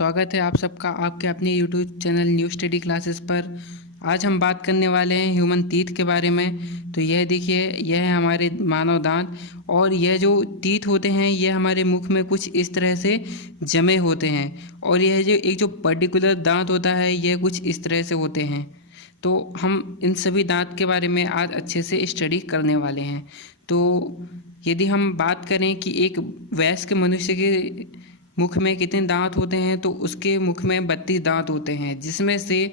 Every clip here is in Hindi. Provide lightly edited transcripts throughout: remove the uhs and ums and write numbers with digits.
स्वागत है आप सबका आपके अपने YouTube channel new study classes पर। आज हम बात करने वाले हैं ह्यूमन टीथ के बारे में। तो यह देखिए, यह है हमारे मानव दांत और यह जो टीथ होते हैं यह हमारे मुख में कुछ इस तरह से जमे होते हैं और यह जो एक जो पर्टिकुलर दांत होता है यह कुछ इस तरह से होते हैं। तो हम इन सभी दांत के बारे में आज अच्छे से स्टडी करने वाले हैं। तो यदि हम बात करें कि एक वयस्क मनुष्य के मुख में कितने दांत होते हैं, तो उसके मुख में 32 दांत होते हैं, जिसमें से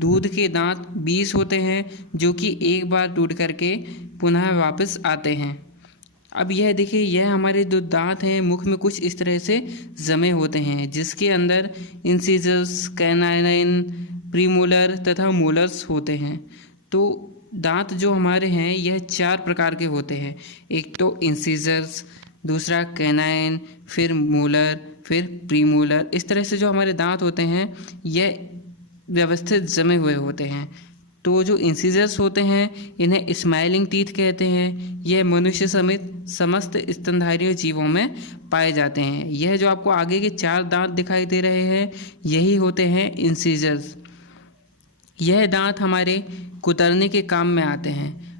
दूध के दांत 20 होते हैं जो कि एक बार टूट करके पुनः वापस आते हैं। अब यह देखिए, यह हमारे जो दांत हैं मुख में कुछ इस तरह से जमे होते हैं, जिसके अंदर इंसिजर्स, कैनाइन, प्रीमोलर तथा मोलर्स होते हैं। तो दांत जो हमारे हैं यह 4 प्रकार के होते हैं। एक तो इंसिजर्स, दूसरा कैनाइन, फिर मोलर, फिर प्रीमोलर। इस तरह से जो हमारे दांत होते हैं यह व्यवस्थित जमे हुए होते हैं। तो जो इंसिजर्स होते हैं इन्हें स्माइलिंग टीथ कहते हैं। यह मनुष्य समेत समस्त स्तनधारी जीवों में पाए जाते हैं। यह जो आपको आगे के 4 दांत दिखाई दे रहे हैं यही होते हैं इंसिजर्स। यह दांत हमारे कुतरने के काम में आते हैं।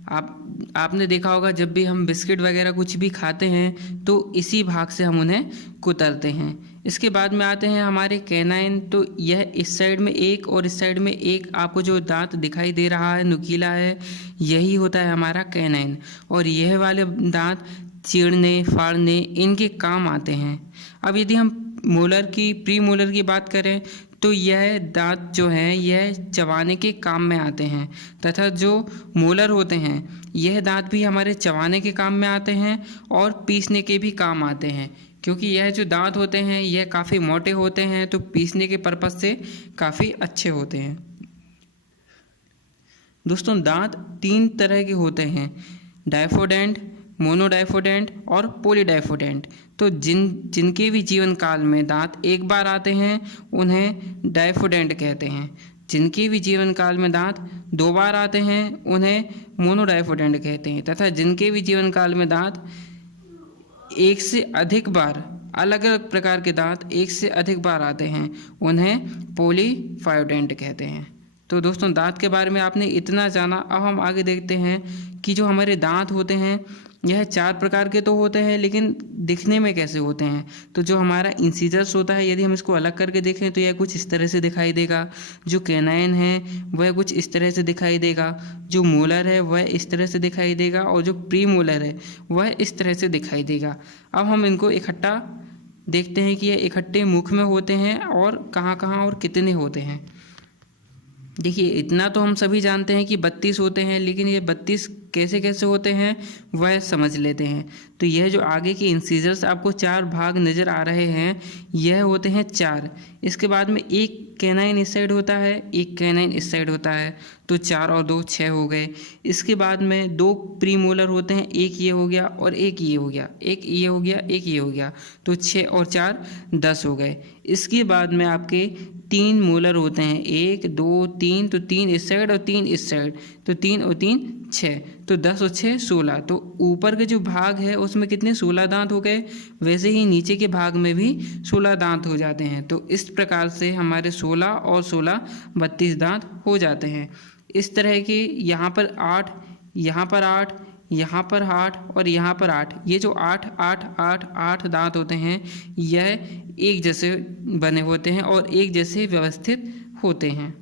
आपने देखा होगा, जब भी हम बिस्किट वगैरह कुछ भी खाते हैं तो इसी भाग से हम उन्हें कुतरते हैं। इसके बाद में आते हैं हमारे कैनाइन। तो यह इस साइड में एक और इस साइड में एक आपको जो दांत दिखाई दे रहा है नुकीला है, यही होता है हमारा कैनाइन। और यह वाले दांत चीरने, फाड़ने इनके काम आते हैं। अब यदि हम मोलर की, प्री मोलर की बात करें तो यह दांत जो हैं यह चबाने के काम में आते हैं, तथा जो मोलर होते हैं यह दांत भी हमारे चबाने के काम में आते हैं और पीसने के भी काम आते हैं। क्योंकि यह जो दांत होते हैं यह काफ़ी मोटे होते हैं, तो पीसने के पर्पज़ से काफ़ी अच्छे होते हैं। दोस्तों, दांत 3 तरह के होते हैं, डायफोडेंट, मोनोडायफोडेंट और पॉलीडायफोडेंट। तो जिनके भी जीवन काल में दांत एक बार आते हैं उन्हें डायफोडेंट कहते हैं। जिनके भी जीवन काल में दांत 2 बार आते हैं उन्हें मोनोडायफोडेंट कहते हैं। तथा जिनके भी जीवन काल में दांत एक से अधिक बार, अलग अलग प्रकार के दांत एक से अधिक बार आते हैं, उन्हें पॉलीफायोडेंट कहते हैं। तो दोस्तों, दांत के बारे में आपने इतना जाना। अब हम आगे देखते हैं कि जो हमारे दांत होते हैं यह 4 प्रकार के तो होते हैं, लेकिन दिखने में कैसे होते हैं। तो जो हमारा इंसिजर्स होता है, यदि हम इसको अलग करके देखें तो यह कुछ इस तरह से दिखाई देगा। जो कैनाइन है वह कुछ इस तरह से दिखाई देगा। जो मोलर है वह इस तरह से दिखाई देगा और जो प्री मोलर है वह इस तरह से दिखाई देगा। अब हम इनको इकट्ठा देखते हैं कि यह इकट्ठे मुख में होते हैं और कहाँ कहाँ और कितने होते हैं। देखिए, इतना तो हम सभी जानते हैं कि 32 होते हैं, लेकिन ये 32 कैसे कैसे होते हैं वह समझ लेते हैं। तो यह जो आगे के इंसिजर्स आपको 4 भाग नज़र आ रहे हैं यह होते हैं 4। इसके बाद में एक कैनाइन इस साइड होता है, एक कैनाइन इस साइड होता है, तो 4 और 2 6 हो गए। इसके बाद में 2 प्रीमोलर होते हैं, एक ये हो गया और एक ये हो गया, एक ये हो गया, एक ये हो गया, तो 6 और 4 10 हो गए। इसके बाद में आपके 3 मोलर होते हैं, 1 2 3, तो 3 इस साइड और 3 इस साइड, तो 3 और 3 6, तो 10 और 6 16। तो ऊपर के जो भाग है उसमें कितने 16 दांत हो गए, वैसे ही नीचे के भाग में भी 16 दांत हो जाते हैं। तो इस प्रकार से हमारे 16 और 16 32 दांत हो जाते हैं। इस तरह के यहाँ पर 8, यहाँ पर 8, यहाँ पर 8 और यहाँ पर 8, ये जो 8 8 8 8 दांत होते हैं यह एक जैसे बने होते हैं और एक जैसे व्यवस्थित होते हैं।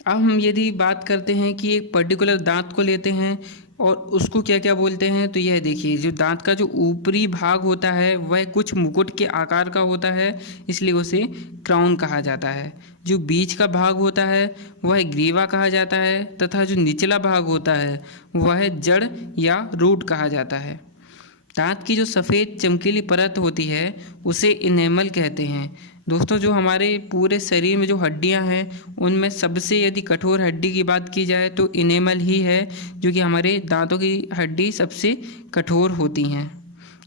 अब हम यदि बात करते हैं कि एक पर्टिकुलर दांत को लेते हैं और उसको क्या क्या बोलते हैं, तो यह देखिए, जो दांत का जो ऊपरी भाग होता है वह कुछ मुकुट के आकार का होता है, इसलिए उसे क्राउन कहा जाता है। जो बीच का भाग होता है वह ग्रीवा कहा जाता है, तथा जो निचला भाग होता है वह जड़ या रूट कहा जाता है। दांत की जो सफ़ेद चमकीली परत होती है उसे इनेमल कहते हैं। दोस्तों, जो हमारे पूरे शरीर में जो हड्डियां हैं उनमें सबसे यदि कठोर हड्डी की बात की जाए तो इनेमल ही है, जो कि हमारे दांतों की हड्डी सबसे कठोर होती हैं।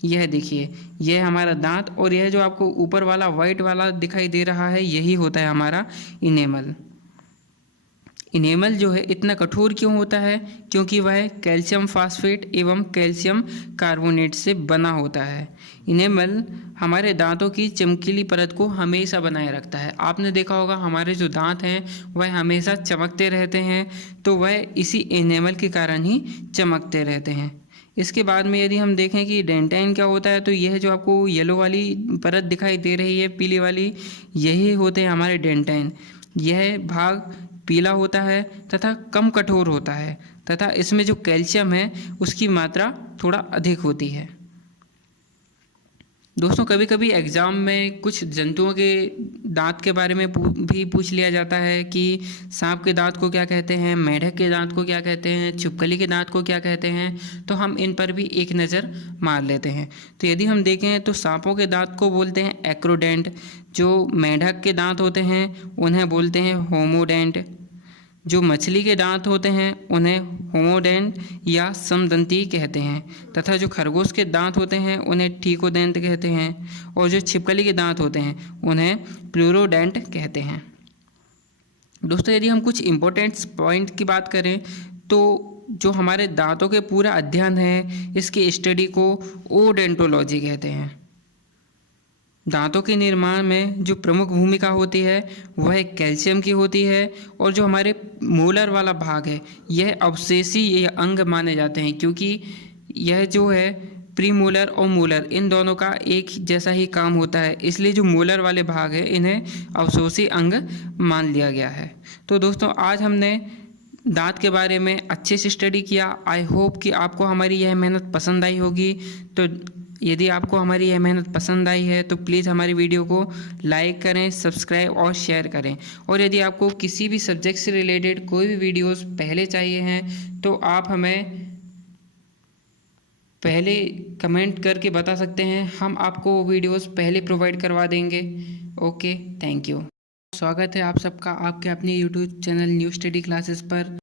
यह देखिए, यह हमारा दांत और यह जो आपको ऊपर वाला वाइट वाला दिखाई दे रहा है यही होता है हमारा इनेमल। इनेमल जो है इतना कठोर क्यों होता है? क्योंकि वह कैल्शियम फास्फेट एवं कैल्शियम कार्बोनेट से बना होता है। इनेमल हमारे दांतों की चमकीली परत को हमेशा बनाए रखता है। आपने देखा होगा हमारे जो दांत हैं वह हमेशा चमकते रहते हैं, तो वह इसी इनेमल के कारण ही चमकते रहते हैं। इसके बाद में यदि हम देखें कि डेंटाइन क्या होता है, तो यह जो आपको येलो वाली परत दिखाई दे रही है, पीली वाली, यही होते हैं हमारे डेंटाइन। यह भाग पीला होता है तथा कम कठोर होता है तथा इसमें जो कैल्शियम है उसकी मात्रा थोड़ा अधिक होती है। दोस्तों कभी कभी एग्ज़ाम में कुछ जंतुओं के दांत के बारे में भी पूछ लिया जाता है कि सांप के दांत को क्या कहते हैं, मेंढक के दांत को क्या कहते हैं, छिपकली के दांत को क्या कहते हैं, तो हम इन पर भी एक नज़र मार लेते हैं। तो यदि हम देखें तो सांपों के दांत को बोलते हैं एक्रोडेंट, जो मेंढक के दांत होते हैं उन्हें बोलते हैं होमोडेंट, जो मछली के दांत होते हैं उन्हें होमोडेंट या समदंती कहते हैं, तथा जो खरगोश के दांत होते हैं उन्हें ठीकोडेंट कहते हैं, और जो छिपकली के दांत होते हैं उन्हें प्लूरोडेंट कहते हैं। दोस्तों यदि हम कुछ इम्पोर्टेंट पॉइंट की बात करें तो जो हमारे दांतों के पूरा अध्ययन है इसकी स्टडी को ओडेंटोलॉजी कहते हैं। दांतों के निर्माण में जो प्रमुख भूमिका होती है वह कैल्शियम की होती है, और जो हमारे मोलर वाला भाग है यह अवशेषी अंग माने जाते हैं, क्योंकि यह जो है प्रीमोलर और मोलर इन दोनों का एक जैसा ही काम होता है, इसलिए जो मोलर वाले भाग है इन्हें अवशेषी अंग मान लिया गया है। तो दोस्तों आज हमने दांत के बारे में अच्छे से स्टडी किया। आई होप कि आपको हमारी यह मेहनत पसंद आई होगी। तो यदि आपको हमारी यह मेहनत पसंद आई है तो प्लीज़ हमारी वीडियो को लाइक करें, सब्सक्राइब और शेयर करें। और यदि आपको किसी भी सब्जेक्ट से रिलेटेड कोई भी वीडियोस पहले चाहिए हैं तो आप हमें पहले कमेंट करके बता सकते हैं, हम आपको वो वीडियोस पहले प्रोवाइड करवा देंगे। Okay, thank you. स्वागत है आप सबका आपके अपने YouTube channel new study classes पर।